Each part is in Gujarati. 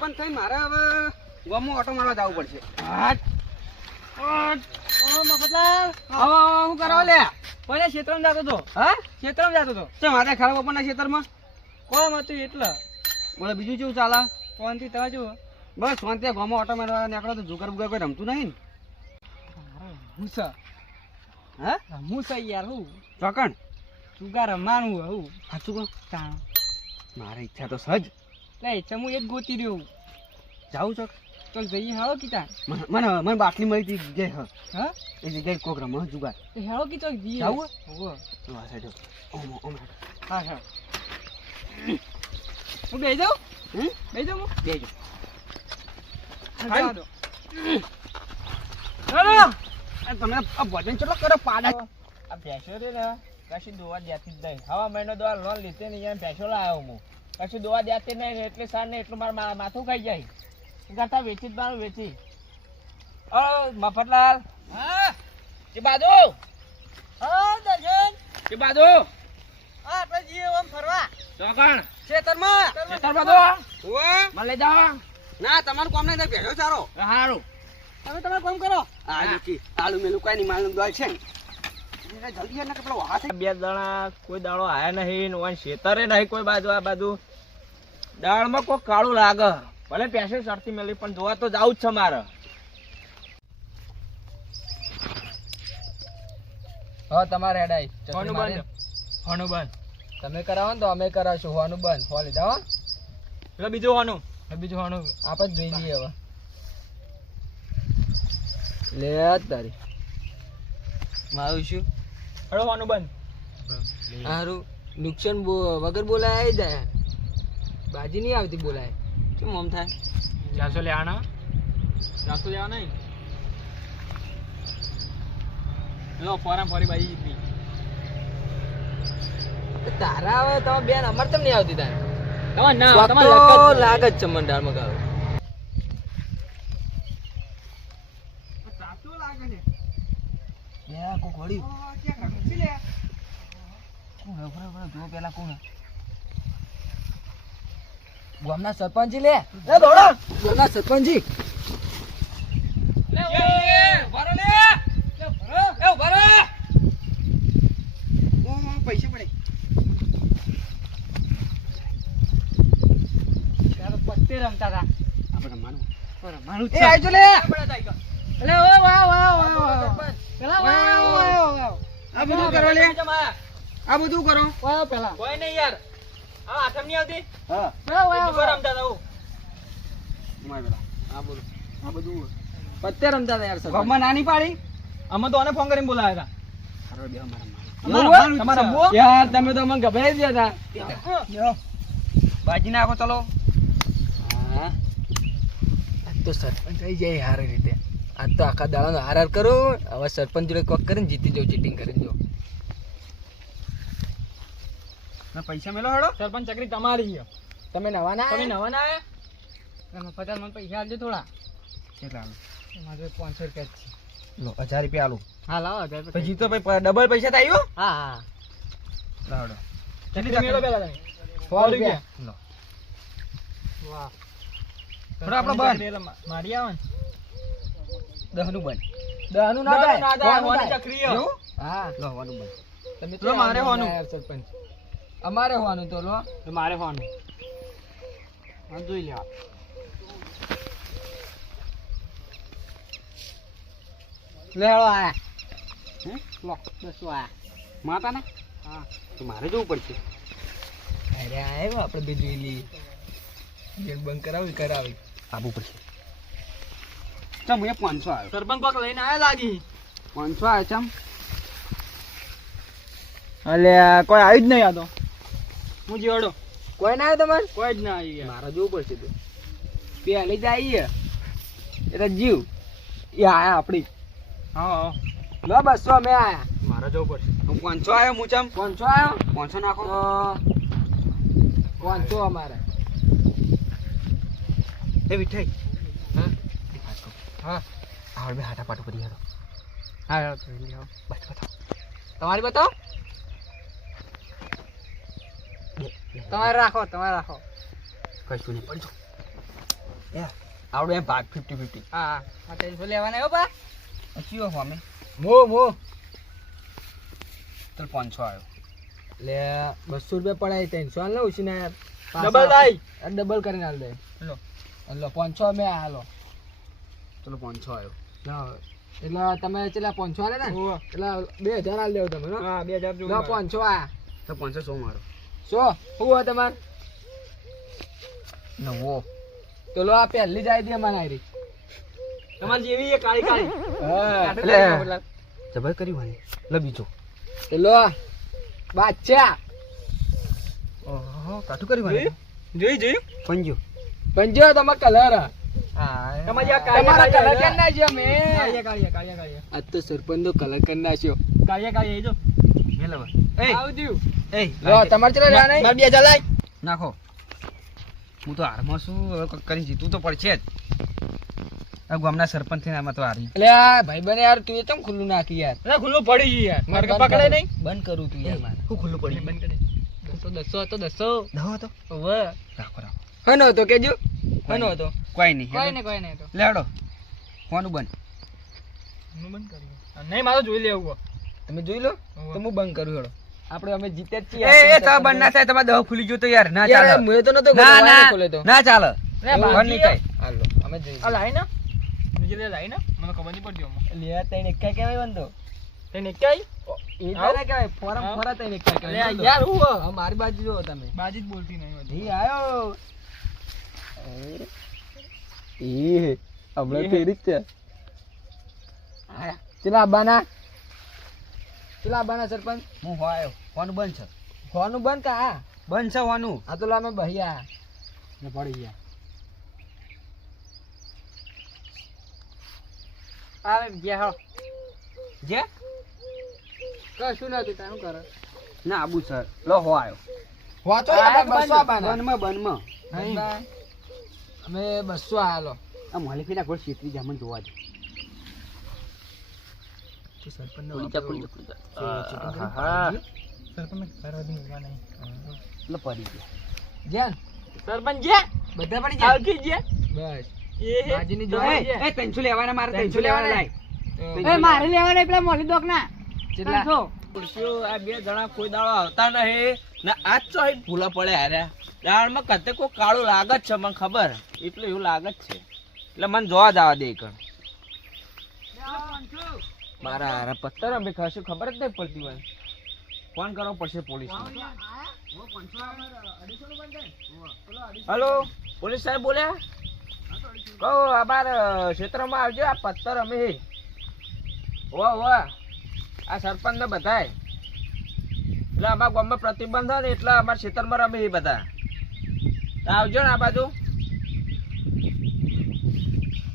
સરપંચ થઈ મારે હવે ગામમાં ઓટો મારવા જવું પડશે. મફતલાલ હું કરો લે? કોને ક્ષેત્રમાં જતો હતો? હા ક્ષેત્રમાં જતો હતો. ચમ મારે ખાડા બાપાના ખેતરમાં કોમ હતું એટલે બોલે બીજું કેવું ચાલે? ફોનથી તમે જુઓ. બસ શાંતિ ગામમાં ઓટો મારવા નીકળો તો જુગાર બુગાર કોઈ રમતું નહીં ને? મુસા હા મુસા યાર હું ચોકણ જુગાર રમવાનું હું સાચું કહો તાણ મારી ઈચ્છા તો સજ લે ચમુ એક ગોતી રહ્યું. જાઉં છો ચાલ જઈએ હેળો કીતા. મને બાટલી મળી હતી જગ્યાએ હ હા એ જગ્યાએ કોક રમે જુગાર એ હેળો કીતો જઈએ. જાવું? હોવે. તો આ સાઈડ ઓમ હા હા હું બેસી જાઉં. હમ બેસી જાઉં હું. બેજો હા, તમે આ ભજન ચલો કરો પાડા આ ભેંસો રે ને કશું દોવા દેતી જ નહીં. હવા મહિનો દવા લોન લીધી ને અહીંયા ભેંસો લાવ્યો હું. કશું દોવા દેતી નહીં ને એટલે સાર ને એટલું મારું માથું ખાઈ જાય. કરતા વેચી જ મારું વેચી. મફતલાલ હા કે બાજુ હા દર્શન કે બાજુ હા આપણે જઈએ ઓમ ફરવા ચોકણ ખેતરમાં ખેતર બાજુ ઓએ મને લઈ જાઓ. ના તમારું કામ નહીં બેઠો સારો હારું તમે તમારું કામ કરો આલુ મેલું કઈ નહીં માલનું દોય છે ને જલ્દી ને પેલો વાહ બે દાણા કોઈ દાડો આયા નહીં ઓન શેતરે નહીં કોઈ બાજુ આ બાજુ દાળમાં કોઈ કાળું લાગે ભલે પેસે ચડતી મેલી પણ જોવા તો જાવું જ છે મારે. હા તમારે હેડાઈ હોનું બંધ હોનું બંધ તમે કરાવો ને તો અમે કરાવશું. હોનું બંધ હો લીધા હો એટલે બીજું હોનું બીજું હોનું આપણે જોઈ લઈએ હવે લે તારી મારું શું હળો હોનું બંધ સારું નુકસાન વગર બોલાય આવી જાય બાજી નહીં આવતી બોલાય શું મમ થાય 400 લેવાના 400 લેવાના નહીં લો ફોરામ ફરી બાજી જીતની તારા હવે તમે બેન અમાર તેમ નહીં આવતી તારે તમાર ના તમાર લાગ જ છે મંડાળ મગાવ સાચો લાગે ને યા કો ઘોડી કે રખસી લે કોણ બરાબર જો પેલા કોણ ગામના સરપંચજી લે એ દોડો ગામના સરપંચજી લે ભરો લે ભરો એ ભરો ઓ પૈસા પડે તારો પત્તે રમતા હતા આપણે માનું મારું એ આજો લે અલે ઓ વાહ વાહ વાહ પેલા વાહ આ બધું કરો લે આ બધું કરો વાહ પેલા કોઈ નહીં યાર આ આઠમ ની આવતી હા પેલા વાહ રમતા હતા માર બેલા આ બોલો આ બધું પત્તે રમતા હતા યાર ગમમાં નાની પાડી અમે તો આને ફોન કરીને બોલાવ્યા હારો બે મારા હતા તમારા યાર તમે તો મને ગભરાઈ ગયા હતા બાજી નાખો ચલો હા આજ તો સરપંચ આવી જાય હારી રીતે આજ તો આખા દાડાનો હાર કરો હવે સરપંચ જોડે કોક કરીને જીતી જાવ ચીટિંગ કરીને જો ના પૈસા મેલો હેડો સરપંચ ચકરી તમારી છે તમે નવા ના આયા તમે 50 મને પૈસા આપજો થોડા કેટલા મારે 500 રૂપિયા છે લો 1000 રૂપિયા આલો હા લાવો 1000 પછી તો ભાઈ ડબલ પૈસા થાય હા હા લાવડો ચકરી મેલો પેલા તમે 100 રૂપિયા લો વાહ થોડા આપણો બંધ મારી આવે ને 10 નું બંધ 10 નું ના થાય હોની ચકરી એવું? હા લો વાનું બંધ તમે લો, મારે હોવાનું. સરપંચ અમારે હોવાનું તો લો તો મારે હોવાનું હા જોઈ લેવા લે હેળો આયા હે લો 200 આયા માતા ને હા તો મારે જવું પડશે અરે આવ્યો આપણે બે જોઈ લઈએ ગેટ બંધ કરાવી આવવું પડશે ચમ એ 500 આવ્યો સરપંચ કોક લઈને આયા લાગી 500 આવ્યો ચમ અલે કોઈ આવ્યું જ નહીં આ તો હું જીવડો કોઈ ના આવ્યો તમારે કોઈ જ ના આવી મારે જવું પડશે તો પેલી જ આવી એ તો જીવ એ આયા આપડી હા લો 200 અમે આયા મારે જવું પડશે 500 આવ્યો હું ચમ 500 આવ્યો 500 નાખો તો 500 અમારે એ વિઠાઈ હા હા આવડ બે હાટા પાટો કરી હેડો હા બસ બતાવો તમારી બતાવો તમારે રાખો કશું નહીં પડજો આવડે એમ ભાગ 50-50. હા આ 300 લેવાના હો બા ચિયો હોમે મો તો 500 આવ્યો. લે 200 રૂપિયા પડાય 300 હાલ ને ઉછીને યાર ડબલ લાઈ. ડબલ કરીને હાલ દે લો 500 મે હાલો ચલો 500 આવ્યો. લાવો. એટલે તમે ચેલા 500 આલે ને એટલે 2000 હાલ દેવો તમે હા 2000 જો 500 આ તો 500 સો મારો. શું હોય તમાર નવો તો લો આ પહેલી જાય દે મને આરી તમાર જેવી એ કાળી કાળી હા એટલે જબર કરી ભાઈ લે બીજો. તો લો બાદશાહ ઓહો કાઠું કરી ભાઈ જોઈ પંજો પંજો તમાર કલર હા તમારા કલર કરી નાખ્યો મે કાળિયા આજ તો સરપંચ નો કલર કરી નાખ્યો કાળિયા જો મેલા એ આવદ્યું એ લો તમાર ચલે રા નહીં 2000 લાય નાખો. હું તો હારમાં શું હવે કંઈક કરી જીતું તો પડશે જ. આ ગામના સરપંચ થઈને આમાં તો હારી. એટલે આ ભાઈ બને યાર તું એ કેમ ખુલ્લું નાખી યાર અરે ખુલ્લું પડી ગયું યાર. મારે પકડે નહીં બંધ કરું તું યાર મારે શું ખુલ્લું પડી બંધ કરે દસો તો દસો દહો તો હવે રાખો હનો હતો કેજો હનો હતો કોઈ નહીં કોઈ નહીં તો લેડો કોનું બંધ બંધ કર્યું નહીં મારો જોઈ લેવું તમે જોઈ લો તો હું બંધ કરું હેડો આપણે અમે જીતે જ છીએ એ તો બંધ ના થાય તમારે દહો ખુલી ગયો તો યાર ના ચાલે. મને તો નતો ના ના ખોલે તો ના ચાલે બંધ નહીં થાય. હાલો અમે જોઈ આ લાઈ ના બીજે લાઈ ના મને ખબર નહીં પડતી લે તઈને એકા કેવાય બંધો તઈને એકા એ તારે કેવાય ફોરમ ફરા તઈને એકા કેવાય યાર હું મારી બાજુ જો તમે બાજુ જ બોલતી નહીં ઈ આયો એ હમણાં તેરી જ છે ચલા બાના સરપંચ હું હો આવ્યો કોનું બંધ છે ફોનું બંધ કા બંધ છે હોનું આ તો લામે ભૈયા ને પડી ગયા આવે ગયા હો જે કશું નથી તારું કરે ના આબુ સર લો હો આવ્યો વાતો બંધમાં અમે 200 આલો આ માલિકીના ઘોડ છેતરી જામન જોવા દે. સરપંચ લો પડી ગયા જ્યાં સરપંચ જ્યાં બધા પડી ગયા આવકી જ્યાં બસ એ બાજીની જોઈ એ 300 લેવાના મારે 300 લેવાના લાય. એ મારે લેવાના પેલા મોલી દોક ના કેટલા? 300 આ બે જણા કોઈ દાડો આવતા નહીં ને આજ તો અહીં ભૂલા પડે હારે દાળમાં કતે કોઈ કાળું લાગત છે મને ખબર એટલે એવું લાગત છે એટલે મને જોવા જવા દે કણ મારા હારા પત્તર અમે ખાશું ખબર જ નહીં પડતી હોય ફોન કરવો પડશે પોલીસ હેલો પોલીસ સાહેબ બોલ્યા કહો અમારા ક્ષેત્રમાં આવજો આ પત્તર અમે વાહ આ સરપંચ ને બધાય એટલે અમારા ગામમાં પ્રતિબંધ હોય ને એટલે અમારા ક્ષેત્રમાં રમે એ બધા આવજો ને આ બાજુ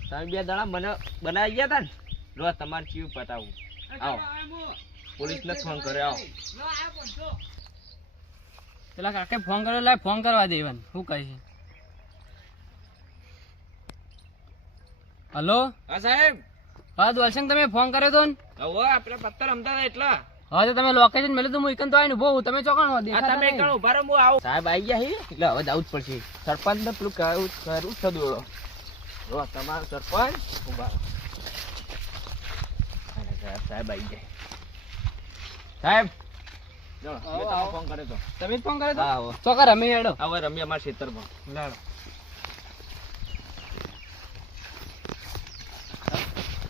તમે બે દાડા મને બનાવી ગયા હતા ને લો તમારે ચીવ પટાવું આવો પોલીસ ને ફોન કર્યો આવો પેલા કાકે ફોન કર્યો લાય ફોન કરવા દેવન શું કહે છે હલો હા સાહેબ હા દોલસંગ તમે ફોન કર્યો તો ને હવે આપણે પત્તર રમતા હતા એટલા હા તો તમે લોકેશન મેલે તો હું એકન તો આવીને બહુ તમે ચોકણ દેખાતા તમે એકણ ઉભા રહો હું આવું સાહેબ આવી ગયા હી એટલે હવે જવું જ પડશે સરપંચ ને પેલું કરું છે દોડો જો તમારો સરપંચ ઉભા રહો સાહેબ આવી જાય સાહેબ ફોન કર્યો તો તમે ફોન કર્યો તો હા ચોકર રમી હેડો હવે રમી અમારા ખેતરમાં લાડો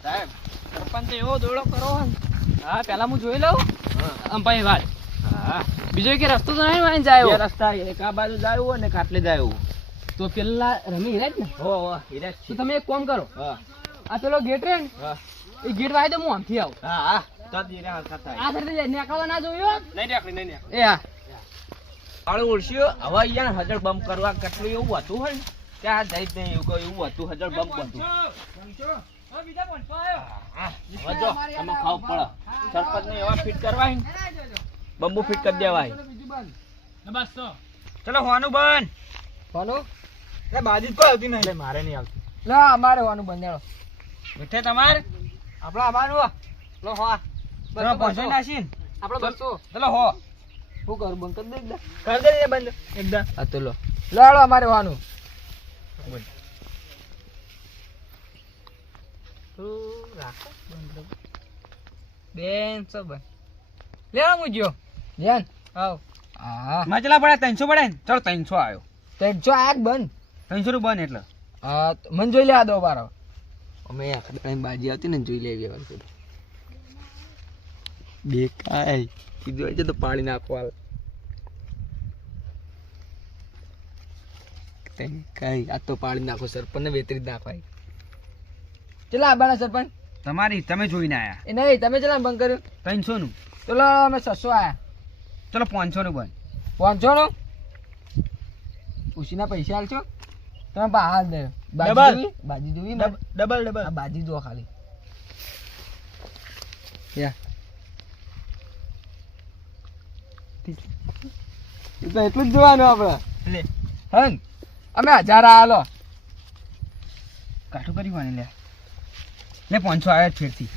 સાહેબ સરપંચ એવો દોડો કરો હા પેલા હું જોઈ લઉં અંપાઈ વાત હા બીજો કે રસ્તો તો નહીં વાંચી જાય રસ્તા એક આ બાજુ જાય હોય ને કાટલે જાય તો પેલા રમી હિરાજ ને હો હિરાજ તો તમે એક કામ કરો હા આ પેલો ગેટ રે ને હા એ ગેટ વાય તો હું આમથી આવું હા હા તો ધીરે હરકત થાય આ ધરતી નેકાવા ના જોયો નહીં નેકળી એ હા આળો ઓળશ્યો હવે અહીંયા હજળ બમ્પ કરવા કેટલું એવું હતું હોય ને ત્યાં જઈ જ નહીં એવું એવું હતું હજળ બમ્પ હતું સરપંચ ને એવા ફિટ કરવા બંબુ ફિટ કરી દેવાય ચલો હોવાનું બંધ હોવાનું બાજી કોઈ આવતી નહીં મારે નહીં આવતી લા અમારે હોવાનું બંધ હેડો બેઠે તમારે આપડા અમારું લો હો પહોંચી નાસી આપડે 200 ચલો હો શું કરું બંધ કરી દે બંધ એકદમ હા તો લો લાડો અમારે હોવાનું રાખો બેન સબ લેવા મુજ્યો જેન આવ હા માં ચલા પડે 300 પડે ને ચલો 300 આવ્યો તે જો આગ બંધ 300 રૂપિયા બંધ એટલે હા મન જોઈ લે આ દો બારો અમે આખી બાજી આવતી ને જોઈ લેવી વાર છે દેખાય કીધું આજે તો પાણી નાખવા કઈ આ તો પાણી નાખો સરપંચ ને વેતરી જ નાખવાય ચલા આબાના સરપંચ તમારી તમે જોઈને આયા એ નહીં તમે ચલા બંધ કર્યું 300 નું ચલો અમે 600 આયા ચલો 500 નું બંધ 500 નો ઉસીના પૈસા આલશો તમે બહાર દે બાજી જોવી ડબલ આ બાજી જો ખાલી યા તો એટલું જ જોવાનું આપણે લે હન અમે 1000 આલો કાઠું કરી વાને લે 500 આવ્યા ફેરથી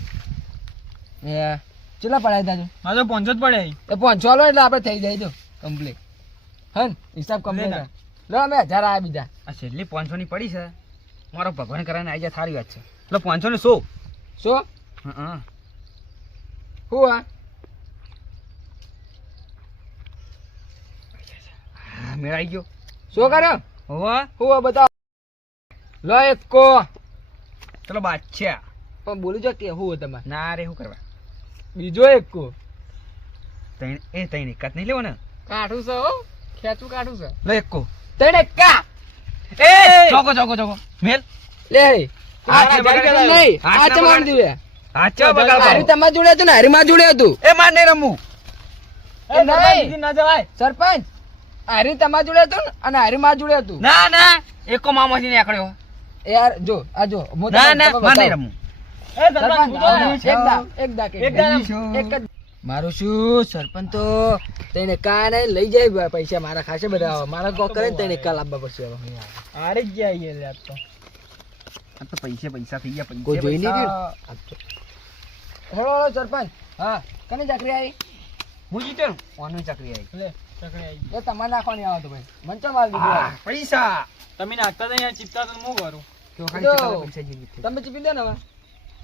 એ ચલા પડાય દાજો મારો 500 જ પડે એ 500 આલો એટલે આપણે થઈ જાય તો કમ્પ્લીટ હન હિસાબ કમ્પ્લીટ લો અમે 1000 આયા બીજા આ છેલ્લી 500 ની પડી છે મારો ભગવાન કરાને આવી જાય થારી વાત છે લો 500 ને 100 શું હા હું આ મેળાઈ ગયો શું કર્યો હોવા હું બતાવો લો એક કો ચલો બાદશાહ પણ બોલી જો કે હું તમારે ના રે શું કરવા બીજો એક કો તઈ એકાત નહીં લેવો ને કાઠું છે હો ખેંચું કાઠું છે લો એક કો તને કા એ ચોકો મેલ લે હાથ ને બગાડ નહીં હાથ આ ને ચમાણ બગાડ. દીવે હાથ ચા બગાડ હારી તમાર જોડે હતું ને હારી માં જોડે હતું એ માર નહીં રમવું એ નહીં ના જવાય સરપંચ હારી તમાર જોડે હતું ને અને હારી માં જોડે હતું ના એકો મામાથી નીકળ્યો યાર જો આ જો ના માર નહીં રમવું મારું શું સરપંચ તો તેને કા નહીં લઈ જાય પૈસા મારા ખાસે બધા મારા ગો કરે ને તેને કા લાવવા પડશે હારે જ જાય લે તો આ તો પૈસા થઈ ગયા કોઈ જોઈ નહીં ગયું હેલો સરપંચ હા કને ચાકરી આવી હું જીત્યો ઓનલાઈન ચાકરી આવી લે ચાકરી આવી એ તમારે નાખવાની આવે તો ભાઈ મન તો માલ દીધું પૈસા તમે નાખતા નહીં ચિપતા તો હું કરું તો ખાલી ચિપતા પૈસા જીવી તમે ચીપી દો ને હવે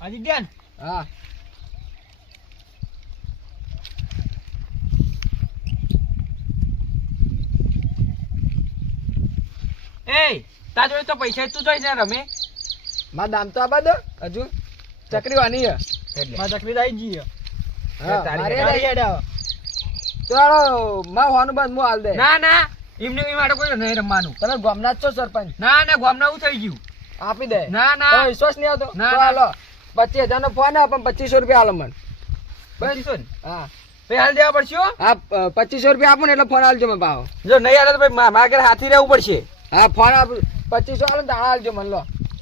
આજે ધ્યાન હા એ તા જોડે તો પૈસા તું જોઈ ને રમે માં દામ તો આબા દો હજુ ચકરી વાની હે એટલે માં ચકરી આવી જી હા તારી મારી હેડ ચાલો માં હોવાનું બંધ મો હાલ દે ના એમને એ માટે કોઈ નહીં રમવાનું તમે ગામના જ છો સરપંચ ના ગામના હું થઈ ગયું આપી દે ના તો વિશ્વાસ નહીં આવતો ના, તો હાલો 25000 નો ફોન આ પણ 2500 રૂપિયા હાલો મને બસ હા ભાઈ હાલ દેવા પડશે હો. હા 2500 રૂપિયા આપો ને એટલે ફોન હાલજો મને પાહો જો નહીં હાલે તો ભાઈ મારા ઘરે હાથી રહેવું પડશે હા ફોન આપ 2500 હાલો ને તો હાલજો મને લો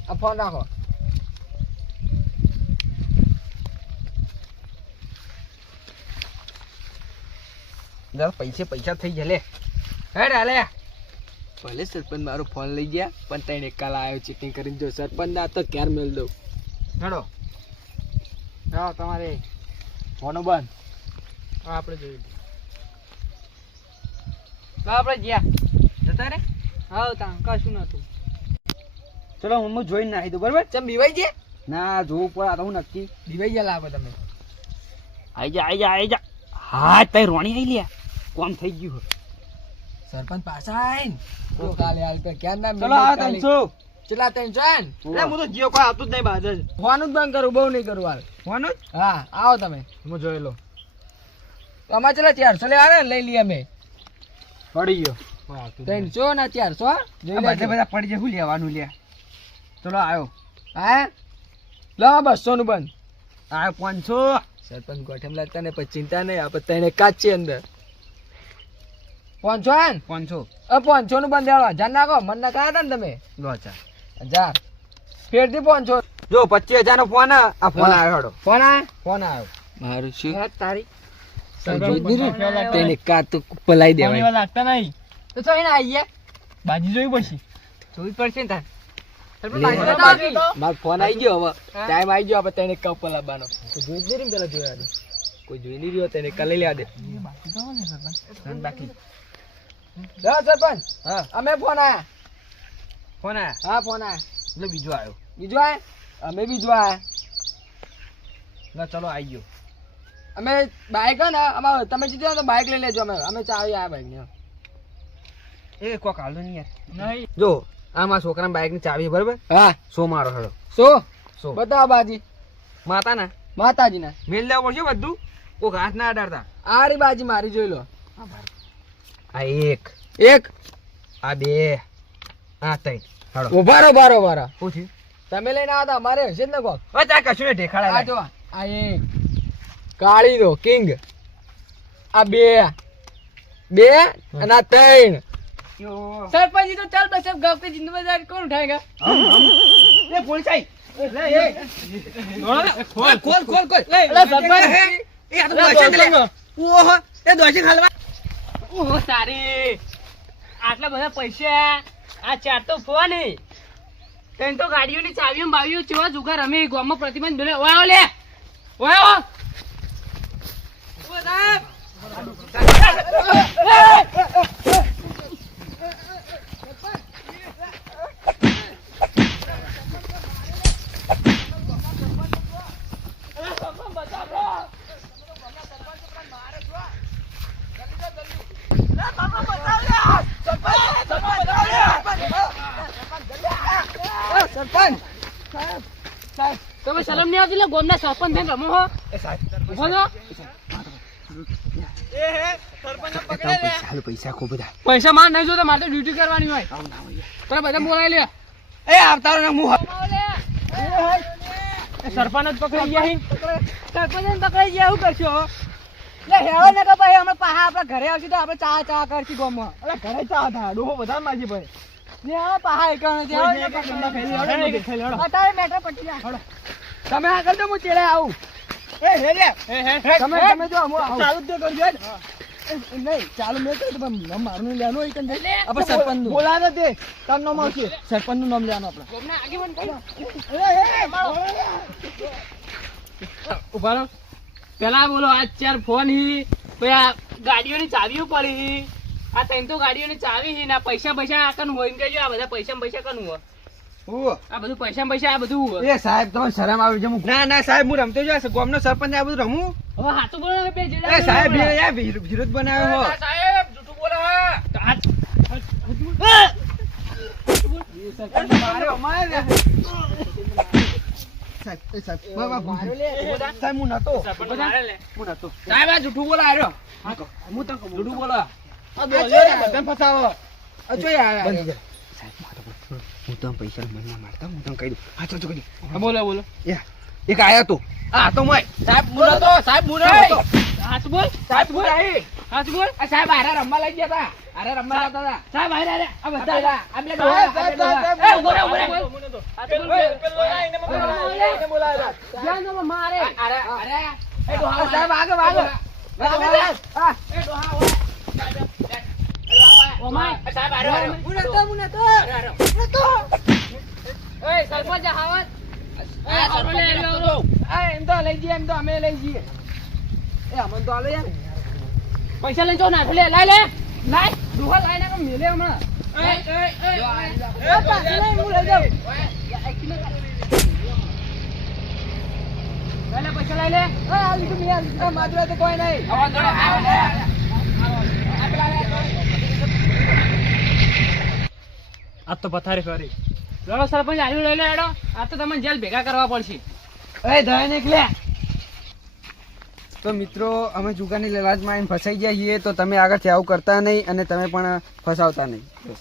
આ ફોન રાખો જરા પૈસા થઈ જાય લે હેડ હાલે ભલે સરપંચ મારો ફોન લઈ ગયા પણ તને કાલ આવ્યો ચેકિંગ કરીને જો સરપંચ ના તો ક્યારે મેળ દઉં હેડો જાઓ તમારે ફોનો બંધ આપણે જોયું આપણે ગયા જતા રે હા તાં કશું નતું ચલો હું જોઈને નાખી દઉં બરાબર ચમ બીવાઈ છે ના જોવું પડે આ તો હું નક્કી બીવાઈ ગયા લાવો તમે આઈ જા હા તઈ રોણી આઈ લ્યા કોમ થઈ ગયું સરપંચ પાછા આવીને તો કાલે હાલ પે ક્યાં ના ચલો આ 300 ચલા 300 હું તો જીઓ કોઈ આવતું જ નહીં બાદ જ ફોન જ બંધ કરું બહુ નહીં કરું હાલ ફોન જ હા આવો તમે હું જોઈ લો તો અમારે ચલા 400 લેવા ને લઈ લઈએ અમે પડી ગયો 300 ના 400 જોઈ લેજો બધા પડી જાય શું લેવાનું લ્યા ચલો આવ્યો હા લો 200 નું બંધ આવ્યો 500 સરપંચ ગોઠેમ લાગતા ને પછી ચિંતા નહીં આપણે તને કાચ છે અંદર 500 500 500 નું બંધ દેવાળો 1000 નાખો મન ના કહ્યા હતા ને તમે લો ચા 1000 ફેરથી 500 જો 25000 નો ફોન આ ફોન આવ્યો હેડો ફોન આવ્યો ફોન આવ્યો મારું શું તારી તેને કા તો પલાઈ દેવાય લાગતા નહીં તો તો એને આવીએ બાજી જોઈ પડશે જોઈ પડશે ને તાર બાજી મારો ફોન આવી ગયો હવે ટાઈમ આવી ગયો આપણે તેને કપ લાવવાનો જોઈ દે ને પેલા જોયા દે કોઈ જોઈ નહીં રહ્યો તેને કલે લેવા દે બાકી સરપંચ હા અમે ફોન આયા ફોન આવ્યા હા ફોન આયા એટલે બીજો આવ્યો બીજો આયા અમે બીજો આયા લો ચલો આવી ગયો. અમે બાઈક હે ને અમારે તમે જીત્યો ને તો બાઈક લઈ લેજો. અમે ચાવી આ બાઈક ને એ કોક હાલો નહીં યાર. નહીં જો આ મારા છોકરાના બાઈક ની ચાવી બરાબર. હા સો મારો હેડો. સો બતાવો બાજી માતા ના માતાજી ના મેલ લેવું પડશે બધું. કોક હાથ ના અડાડતા. આ રી બાજી મારી જોઈ લો. આ એક એક આ બે આ ત્રણ હેડો. ઉભારો શું થયું? તમે લઈને આવ્યા હતા અમારે હશે જ ને કોક. હવે ત્યાં કશું ને આ ઢેખાડા જો આ એક કાળી નો કિંગ, આ બે અને આ ત્રણ. સરપંચ તો ચાલ બસ ગાંવ की जिम्मेदारी कौन उठाएगा? લે પોલીસ આઈ. લે એ ખોલ ખોલ ખોલ ખોલ. અલા સરપંચ એ આ તો દોશે લે. ઓહો એ દોશે ખાલવા. ઓહો તારી આટલા બધા પૈસા આ ચાર તો ફોન તને તો ગાડીઓની ચાવીઓ બાવીઓ ચેવા જુગાર અમે ગામમાં પ્રતિબંધ બોલે ઓય લે ઓય સરપંચ તમે શરમ નહીં આવતી? ગોમના સરપંચ થઈને રમો હો. એ સાહેબ ઉભો થો. પૈસા ખૂબ બધા. પૈસા માર નહીં જોતા, મારે તો ડ્યુટી કરવાની હોય. તને બધા બોલાવી લે. એ આવતારો ને હું સરપંચ જ પકડી ગયા હી. સરપંચ પકડી ગયા શું કરશો? લે હેળો ને કે ભાઈ અમે પાહા આપણા ઘરે આવશું તો આપણે ચા કરશી ગોમમાં. અરે ઘરે ચા થા ડોહો બધા માજી ભાઈ. ને આ પાહા એકણ છે. અત્યારે મેટર પટી જાય. તમે આગળ તો હું ચેડે આવું. એ હે લે તમે જો હું આવું. ચાલુ જ કરજો. નહીં ચાલુ મેં કહ્યું પણ મારું લેવાનું હોય કે આપણે સરપંચ બોલાવે તે તાર નામ આવશે. સરપંચ નું નામ લેવાનું આપણે. ઉભા રહો. પેલા બોલો આ ચાર ફોન હી, પછી આ ગાડીઓની ચાવીઓ પડી હી, આ ત્રણ તો ગાડીઓની ચાવી હી, ને આ પૈસા આ કનું હોય એમ કહેજો. આ બધા પૈસા કનું હોય? આ બધું પૈસા આ બધું હોય. એ સાહેબ તમે શરમ આવી છે. ના સાહેબ હું રમતો જો ગામનો સરપંચ આ બધું રમું. હવે હાથું બોલો ને બે એ સાહેબ વિરોધ બનાવ્યો હો. સાહેબ જૂઠું બોલો. સાહેબ હું નતો. સાહેબ આ જૂઠું બોલો આવ્યો. હું તો જૂઠું બોલો. ફસાવો. હું તો પૈસા મહિના મારતા હું તમને કહી દઉં. હા ચાલ કહી દઉં. બોલો. એક આયા તો આ તો મય સાહેબ બોલો તો સાહેબ બોલો. હાથ બોલ. સાહેબ બોલ આઈ. હાથ બોલ. આ સાહેબ આરા રમવા લઈ ગયા હતા. આરા રમવા જતા હતા. સાહેબ આરે આ બધા આ બે સાહેબ. એ ઉભો રહો. હાથ બોલ. ધ્યાન દો મારે. અરે એ ડોહા સાહેબ આગળ આગળ. એ ડોહા ઓમાય સાહેબ આરે મુનતો એ સરપંચ હાવત આ સરપંચ લઈ આવ્યો. એમ તો લઈ જઈએ. એમ તો અમે લઈ જઈએ. એ અમન તો આલે યાર. પૈસા લઈ જાઓ ના લે લાય ડોહા લાઈને કે મેલે હમણાં. હું લઈ જાઉં. લે પૈસા લઈ લે. આ લીધું મેં માજરા તો કોઈ નહીં. આ તો પથારી ફરી લડો સરપંચ આવ્યું લઈ લે હેડો. આ તો તમને જેલ ભેગા કરવા પડશે. એ ધોઈ નીકળ્યા. તો મિત્રો અમે જુગારની લાલચમાં આવીને ફસાઈ ગયા છીએ. તો તમે આગળથી આવું કરતા નહીં અને તમે પણ ફસાવતા નહીં. બસ.